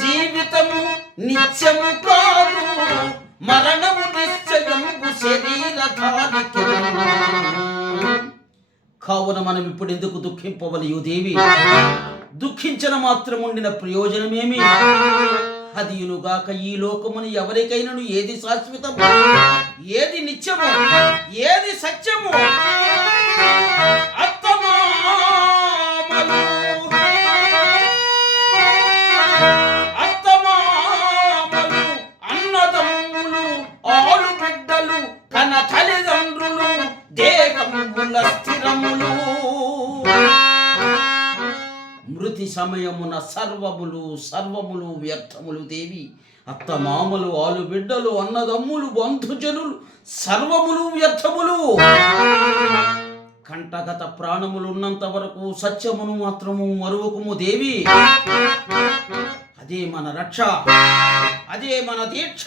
జీవితము నిత్యము కాదు, మరణము నిశ్చయము శరీరధారికి. కావున మనం ఇప్పుడు ఎందుకు దుఃఖింపవలయు దేవి? దుఃఖించిన మాత్రం ఉండిన ప్రయోజనమేమి? అదియునుగాక ఈ లోకముని ఎవరికైనాను ఏది శాశ్వతము, ఏది నిత్యము, ఏది సత్యము? అత్తమామలు అన్నదమ్ములు ఆలు బిడ్డలు కన తల్లిదండ్రులు దేహముల స్థిరములు. మృతి సమయమున సర్వములు వ్యర్థములు దేవి. అత్తమామలు ఆలు బిడ్డలు అన్నదమ్ములు బంధుజనులు సర్వములు వ్యర్థములు. కంటగత ప్రాణములు ఉన్నంత వరకు సత్యమును మాత్రము మరువకుము దేవి. అదే మన రక్ష, అదే మన దీక్ష.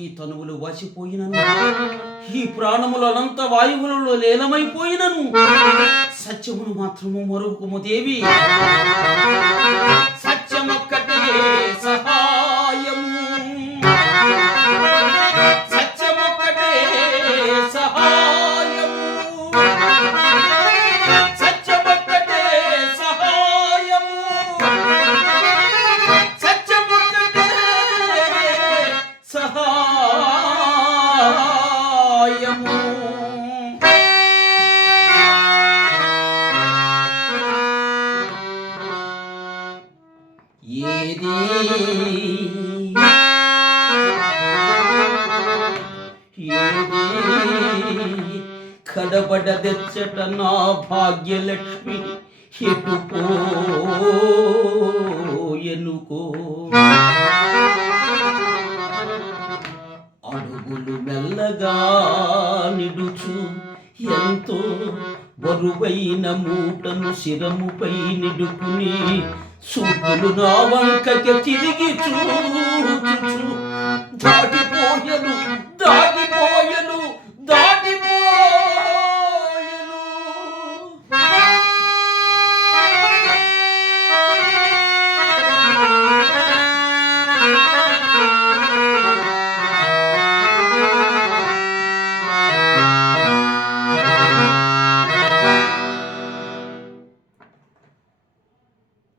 ఈ తనువులు వసిపోయినను, ఈ ప్రాణములు అనంత వాయువులలో లీనమైపోయినను సత్యమును మాత్రము మరువకుము దేవి. సత్యమొక్కటే సహాయము, సత్యమొక్కటే సహాయము, సత్యమొక్కటే సహాయము, సత్యమొక్కటే సహాయము. ఏది కడబడదెచ్చట నా భాగ్యలక్ష్మి, ఎటుపోయెనుకో. అడుగులు మెల్లగా నిడుచు ఎంతో బరువైన మూటను శిరముపై నిడుకుని చూపులు నా వంకకి తిరిగి చూచుచు దాటిపోయెను